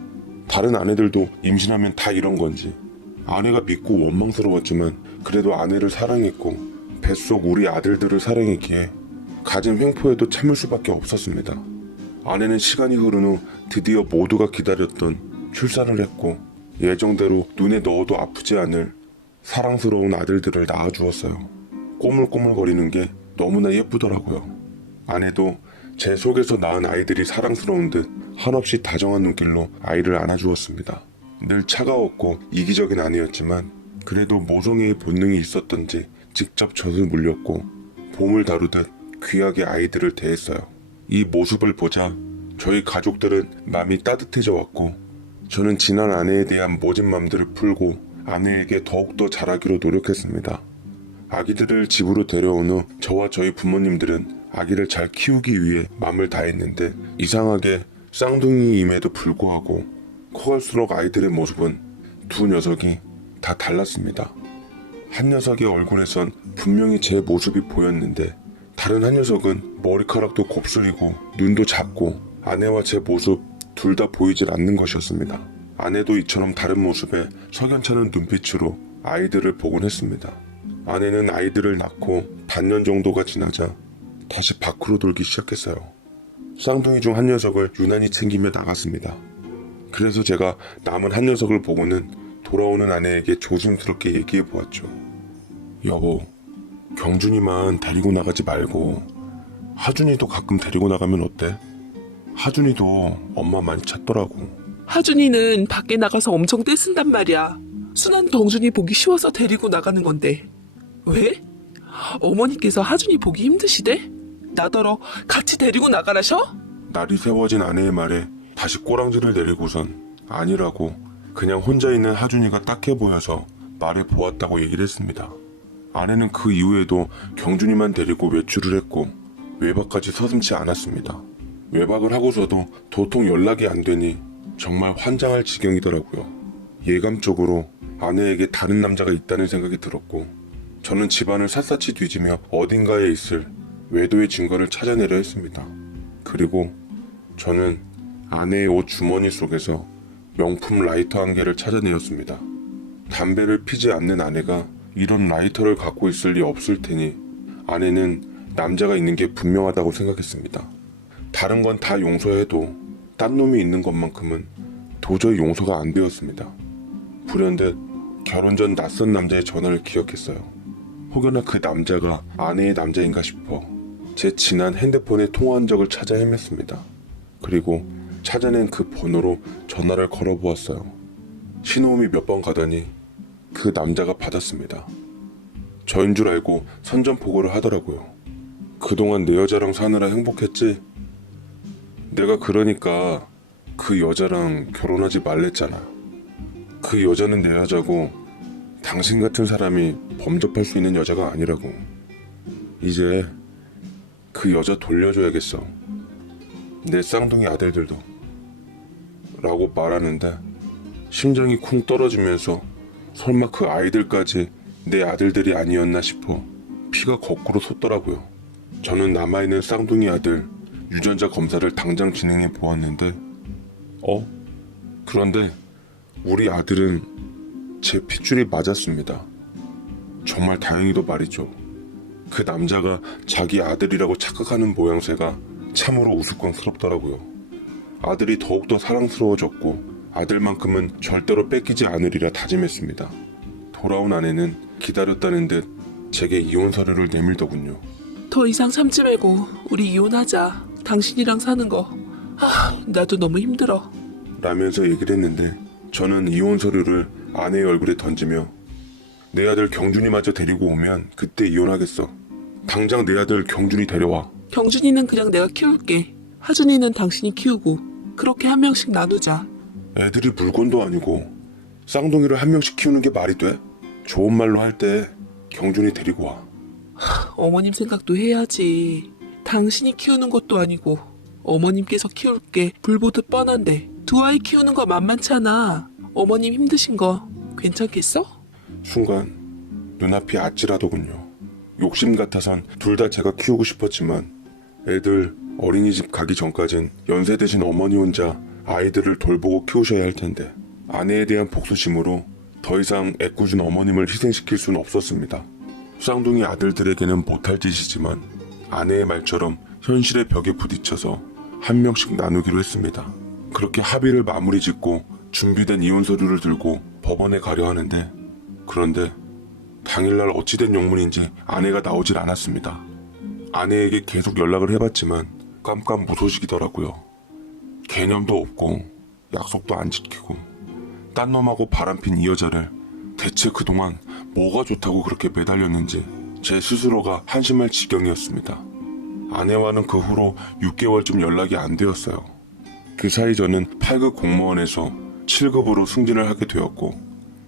다른 아내들도 임신하면 다 이런 건지. 아내가 믿고 원망스러웠지만 그래도 아내를 사랑했고 뱃속 우리 아들들을 사랑했기에 가진 횡포에도 참을 수밖에 없었습니다. 아내는 시간이 흐른 후 드디어 모두가 기다렸던 출산을 했고 예정대로 눈에 넣어도 아프지 않을 사랑스러운 아들들을 낳아주었어요. 꼬물꼬물거리는 게 너무나 예쁘더라고요. 아내도 제 속에서 낳은 아이들이 사랑스러운 듯 한없이 다정한 눈길로 아이를 안아주었습니다. 늘 차가웠고 이기적인 아내였지만 그래도 모성애의 본능이 있었던지 직접 젖을 물렸고 봄을 다루듯 귀하게 아이들을 대했어요. 이 모습을 보자 저희 가족들은 마음이 따뜻해져 왔고 저는 지난 아내에 대한 모진 맘들을 풀고 아내에게 더욱더 잘하기로 노력했습니다. 아기들을 집으로 데려온 후 저와 저희 부모님들은 아기를 잘 키우기 위해 마음을 다했는데 이상하게 쌍둥이임에도 불구하고 커갈수록 아이들의 모습은 두 녀석이 다 달랐습니다. 한 녀석의 얼굴에선 분명히 제 모습이 보였는데 다른 한 녀석은 머리카락도 곱슬이고 눈도 작고 아내와 제 모습 둘 다 보이질 않는 것이었습니다. 아내도 이처럼 다른 모습에 석연찮은 눈빛으로 아이들을 보곤 했습니다. 아내는 아이들을 낳고 반년 정도가 지나자 다시 밖으로 돌기 시작했어요. 쌍둥이 중 한 녀석을 유난히 챙기며 나갔습니다. 그래서 제가 남은 한 녀석을 보고는 돌아오는 아내에게 조심스럽게 얘기해 보았죠. 여보, 경준이만 데리고 나가지 말고 하준이도 가끔 데리고 나가면 어때? 하준이도 엄마 많이 찾더라고. 하준이는 밖에 나가서 엄청 떼쓴단 말이야. 순한 경준이 보기 쉬워서 데리고 나가는 건데. 왜? 어머니께서 하준이 보기 힘드시대? 나더러 같이 데리고 나가라셔? 날이 새워진 아내의 말에 다시 꼬랑지를 내리고선 아니라고 그냥 혼자 있는 하준이가 딱해 보여서 말해 보았다고 얘기를 했습니다. 아내는 그 이후에도 경준이만 데리고 외출을 했고 외박까지 서슴지 않았습니다. 외박을 하고서도 도통 연락이 안 되니 정말 환장할 지경이더라고요. 예감적으로 아내에게 다른 남자가 있다는 생각이 들었고 저는 집안을 샅샅이 뒤지며 어딘가에 있을 외도의 증거를 찾아내려 했습니다. 그리고 저는 아내의 옷 주머니 속에서 명품 라이터 한 개를 찾아내었습니다. 담배를 피지 않는 아내가 이런 라이터를 갖고 있을 리 없을 테니 아내는 남자가 있는 게 분명하다고 생각했습니다. 다른 건 다 용서해도 딴 놈이 있는 것만큼은 도저히 용서가 안 되었습니다. 불현듯 결혼 전 낯선 남자의 전화를 기억했어요. 혹여나 그 남자가 아내의 남자인가 싶어 제 지난 핸드폰에 통화한 적을 찾아 헤맸습니다. 그리고 찾아낸 그 번호로 전화를 걸어보았어요. 신호음이 몇 번 가더니 그 남자가 받았습니다. 저인 줄 알고 선전포고를 하더라고요. 그동안 내 여자랑 사느라 행복했지? 내가 그러니까 그 여자랑 결혼하지 말랬잖아. 그 여자는 내 여자고 당신 같은 사람이 범접할 수 있는 여자가 아니라고. 이제 그 여자 돌려줘야겠어. 내 쌍둥이 아들들도. 라고 말하는데 심장이 쿵 떨어지면서 설마 그 아이들까지 내 아들들이 아니었나 싶어 피가 거꾸로 솟더라고요. 저는 남아있는 쌍둥이 아들 유전자 검사를 당장 진행해 보았는데 그런데 우리 아들은 제 핏줄이 맞았습니다. 정말 다행히도 말이죠. 그 남자가 자기 아들이라고 착각하는 모양새가 참으로 우스꽝스럽더라고요. 아들이 더욱더 사랑스러워졌고 아들만큼은 절대로 뺏기지 않으리라 다짐했습니다. 돌아온 아내는 기다렸다는 듯 제게 이혼 서류를 내밀더군요. 더 이상 참지 말고 우리 이혼하자. 당신이랑 사는 거. 나도 너무 힘들어. 라면서 얘기를 했는데 저는 이혼 서류를 아내의 얼굴에 던지며 내 아들 경준이마저 데리고 오면 그때 이혼하겠어. 당장 내 아들 경준이 데려와. 경준이는 그냥 내가 키울게. 하준이는 당신이 키우고 그렇게 한 명씩 나누자. 애들이 물건도 아니고 쌍둥이를 한 명씩 키우는 게 말이 돼? 좋은 말로 할 때 경준이 데리고 와. 어머님 생각도 해야지. 당신이 키우는 것도 아니고 어머님께서 키울 게 불보듯 뻔한데 두 아이 키우는 거 만만찮아. 어머님 힘드신 거 괜찮겠어? 순간 눈앞이 아찔하더군요. 욕심 같아선 둘 다 제가 키우고 싶었지만 애들 어린이집 가기 전까진 연세 드신 어머니 혼자 아이들을 돌보고 키우셔야 할 텐데 아내에 대한 복수심으로 더 이상 애꿎은 어머님을 희생시킬 수는 없었습니다. 쌍둥이 아들들에게는 못할 짓이지만 아내의 말처럼 현실의 벽에 부딪혀서 한 명씩 나누기로 했습니다. 그렇게 합의를 마무리 짓고 준비된 이혼 서류를 들고 법원에 가려 하는데 그런데 당일날 어찌된 영문인지 아내가 나오질 않았습니다. 아내에게 계속 연락을 해봤지만 깜깜무소식이더라고요. 개념도 없고 약속도 안 지키고 딴 놈하고 바람핀 이 여자를 대체 그동안 뭐가 좋다고 그렇게 매달렸는지 제 스스로가 한심할 지경이었습니다. 아내와는 그 후로 6개월쯤 연락이 안 되었어요. 그 사이 저는 8급 공무원에서 7급으로 승진을 하게 되었고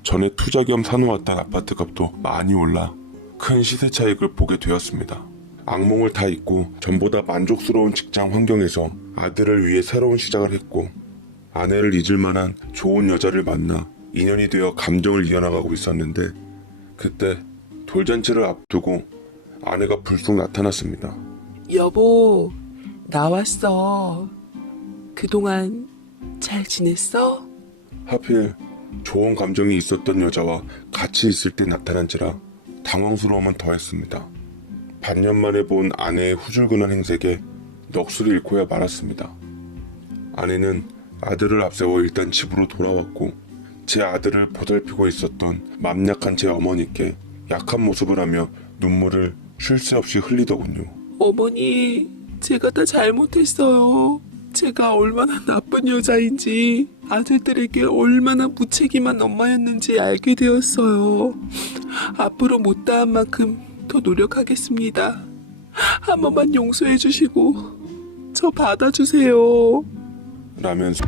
전에 투자 겸 사놓았던 아파트 값도 많이 올라 큰 시세 차익을 보게 되었습니다. 악몽을 다 잊고 전보다 만족스러운 직장 환경에서 아들을 위해 새로운 시작을 했고 아내를 잊을 만한 좋은 여자를 만나 인연이 되어 감정을 이어나가고 있었는데 그때 돌잔치를 앞두고 아내가 불쑥 나타났습니다. 여보, 나왔어. 그동안 잘 지냈어? 하필 좋은 감정이 있었던 여자와 같이 있을 때 나타난지라 당황스러움은 더했습니다. 반년 만에 본 아내의 후줄근한 행색에 넋을 잃고야 말았습니다. 아내는 아들을 앞세워 일단 집으로 돌아왔고 제 아들을 보살피고 있었던 맘 약한 제 어머니께 약한 모습을 하며 눈물을 쉴 새 없이 흘리더군요. 어머니, 제가 다 잘못했어요. 제가 얼마나 나쁜 여자인지 아들들에게 얼마나 무책임한 엄마였는지 알게 되었어요. 앞으로 못다한 만큼 더 노력하겠습니다. 한 번만 용서해 주시고 저 받아주세요. 라면서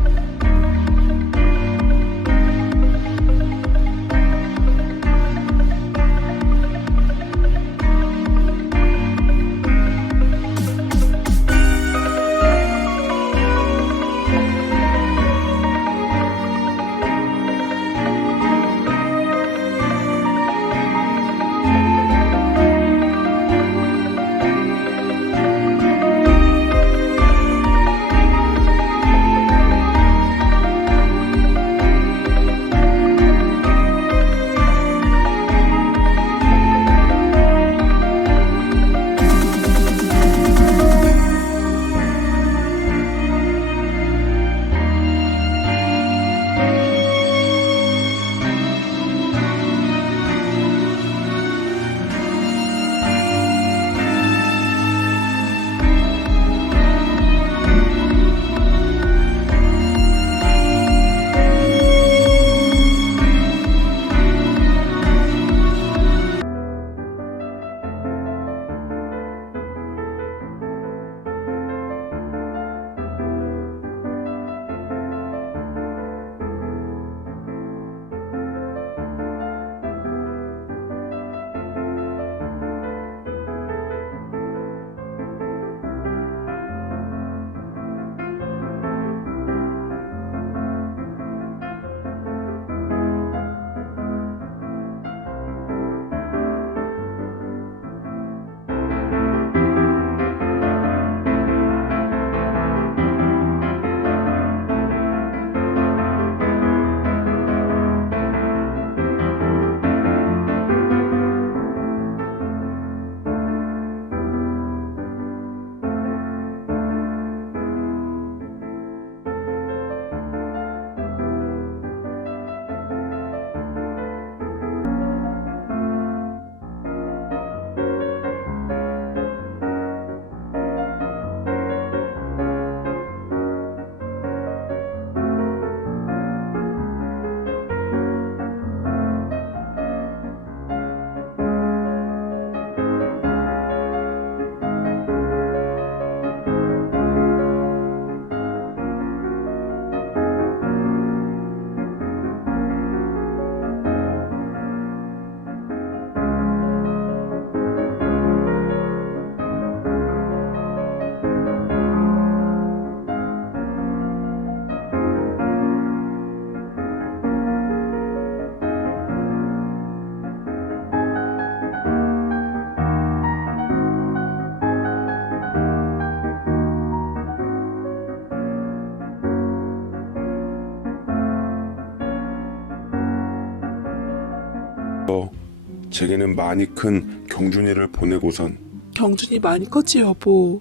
제게는 많이 큰 경준이를 보내고선 경준이 많이 컸지 여보.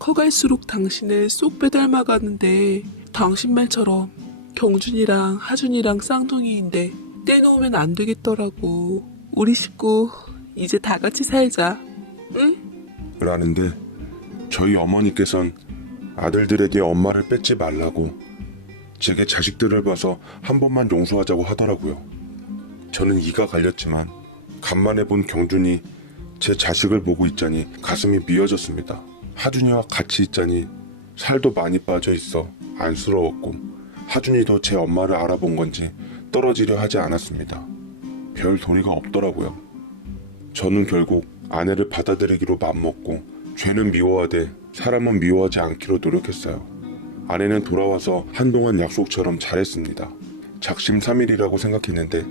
커갈수록 당신을 쏙 빼닮아가는데 당신 말처럼 경준이랑 하준이랑 쌍둥이인데 떼놓으면 안 되겠더라고. 우리 식구 이제 다 같이 살자. 응? 라는데 저희 어머니께선 아들들에게 엄마를 뺏지 말라고 제게 자식들을 봐서 한 번만 용서하자고 하더라고요. 저는 이가 갈렸지만 간만에 본 경준이 제 자식을 보고 있자니 가슴이 미어졌습니다. 하준이와 같이 있자니 살도 많이 빠져 있어 안쓰러웠고 하준이도 제 엄마를 알아본 건지 떨어지려 하지 않았습니다. 별 도리가 없더라고요. 저는 결국 아내를 받아들이기로 맘먹고 죄는 미워하되 사람은 미워하지 않기로 노력했어요. 아내는 돌아와서 한동안 약속처럼 잘했습니다. 작심삼일이라고 생각했는데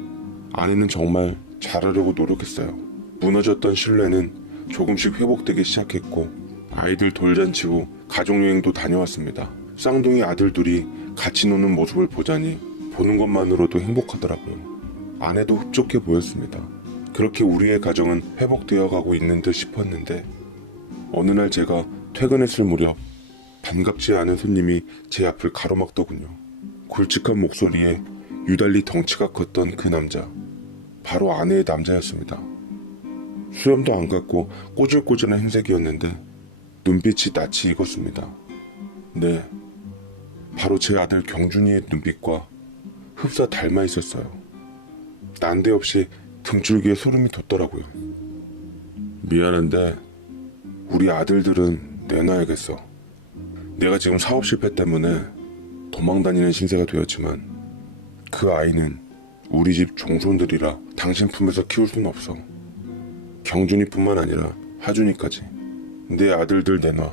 아내는 정말 잘하려고 노력했어요. 무너졌던 신뢰는 조금씩 회복되기 시작했고 아이들 돌잔치 후 가족여행도 다녀왔습니다. 쌍둥이 아들 둘이 같이 노는 모습을 보자니 보는 것만으로도 행복하더라고요. 아내도 흡족해 보였습니다. 그렇게 우리의 가정은 회복되어 가고 있는 듯 싶었는데 어느 날 제가 퇴근했을 무렵 반갑지 않은 손님이 제 앞을 가로막더군요. 굵직한 목소리에 유달리 덩치가 컸던 그 남자, 바로 아내의 남자였습니다. 수염도 안 깎고 꼬질꼬질한 행색이었는데 눈빛이 낯이 익었습니다. 네, 바로 제 아들 경준이의 눈빛과 흡사 닮아 있었어요. 난데없이 등줄기에 소름이 돋더라고요. 미안한데 우리 아들들은 내놔야겠어. 내가 지금 사업 실패 때문에 도망다니는 신세가 되었지만 그 아이는 우리 집 종손들이라 당신 품에서 키울 순 없어. 경준이뿐만 아니라 하준이까지. 내 아들들 내놔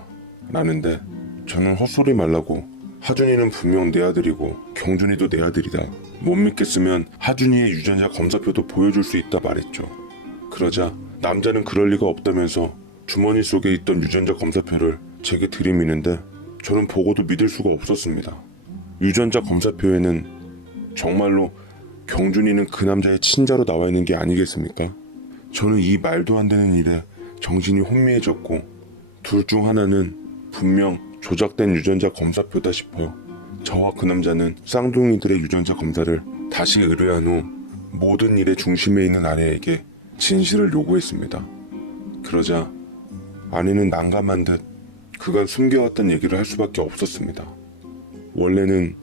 라는데 저는 헛소리 말라고 하준이는 분명 내 아들이고 경준이도 내 아들이다. 못 믿겠으면 하준이의 유전자 검사표도 보여줄 수 있다 말했죠. 그러자 남자는 그럴 리가 없다면서 주머니 속에 있던 유전자 검사표를 제게 들이미는데 저는 보고도 믿을 수가 없었습니다. 유전자 검사표에는 정말로 경준이는 그 남자의 친자로 나와 있는 게 아니겠습니까? 저는 이 말도 안 되는 일에 정신이 혼미해졌고 둘 중 하나는 분명 조작된 유전자 검사표다 싶어 저와 그 남자는 쌍둥이들의 유전자 검사를 다시 의뢰한 후 모든 일의 중심에 있는 아내에게 진실을 요구했습니다. 그러자 아내는 난감한 듯 그간 숨겨왔던 얘기를 할 수밖에 없었습니다. 원래는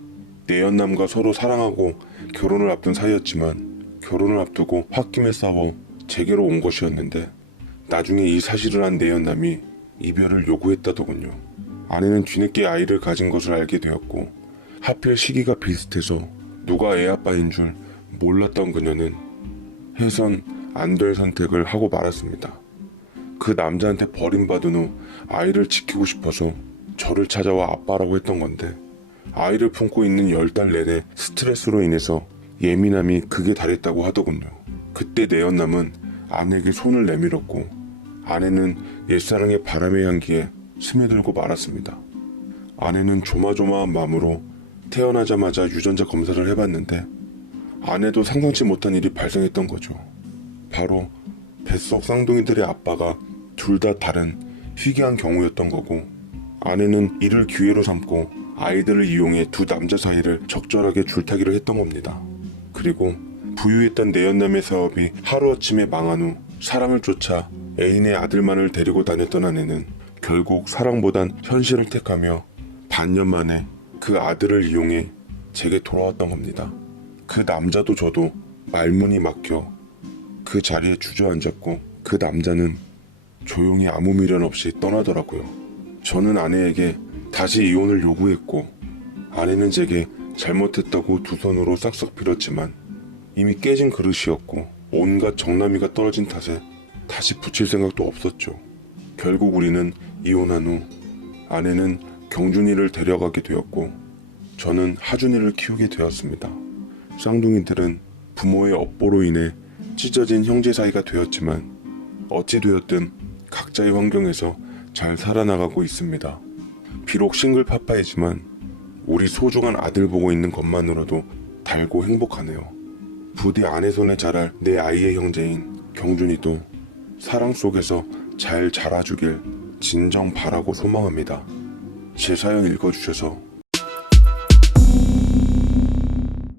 내연남과 서로 사랑하고 결혼을 앞둔 사이였지만 결혼을 앞두고 홧김에 싸워 제게로 온 것이었는데 나중에 이 사실을 안 내연남이 이별을 요구했다더군요. 아내는 뒤늦게 아이를 가진 것을 알게 되었고 하필 시기가 비슷해서 누가 애아빠인 줄 몰랐던 그녀는 해선 안 될 선택을 하고 말았습니다. 그 남자한테 버림받은 후 아이를 지키고 싶어서 저를 찾아와 아빠라고 했던 건데 아이를 품고 있는 10달 내내 스트레스로 인해서 예민함이 극에 달했다고 하더군요. 그때 내연남은 아내에게 손을 내밀었고 아내는 옛사랑의 바람의 향기에 스며들고 말았습니다. 아내는 조마조마한 마음으로 태어나자마자 유전자 검사를 해봤는데 아내도 상상치 못한 일이 발생했던 거죠. 바로 뱃속 쌍둥이들의 아빠가 둘 다 다른 희귀한 경우였던 거고 아내는 이를 기회로 삼고 아이들을 이용해 두 남자 사이를 적절하게 줄타기를 했던 겁니다. 그리고 부유했던 내연남의 사업이 하루아침에 망한 후 사랑을 쫓아 애인의 아들만을 데리고 다녔던 아내는 결국 사랑보단 현실을 택하며 반년 만에 그 아들을 이용해 제게 돌아왔던 겁니다. 그 남자도 저도 말문이 막혀 그 자리에 주저앉았고 그 남자는 조용히 아무 미련 없이 떠나더라고요. 저는 아내에게 다시 이혼을 요구했고 아내는 제게 잘못했다고 두 손으로 싹싹 빌었지만 이미 깨진 그릇이었고 온갖 정남이가 떨어진 탓에 다시 붙일 생각도 없었죠. 결국 우리는 이혼한 후 아내는 경준이를 데려가게 되었고 저는 하준이를 키우게 되었습니다. 쌍둥이들은 부모의 업보로 인해 찢어진 형제 사이가 되었지만 어찌 되었든 각자의 환경에서 잘 살아나가고 있습니다. 비록 싱글 파파이지만 우리 소중한 아들 보고 있는 것만으로도 달고 행복하네요. 부디 아내 손에 자랄 내 아이의 형제인 경준이도 사랑 속에서 잘 자라주길 진정 바라고 소망합니다. 제 사연 읽어주셔서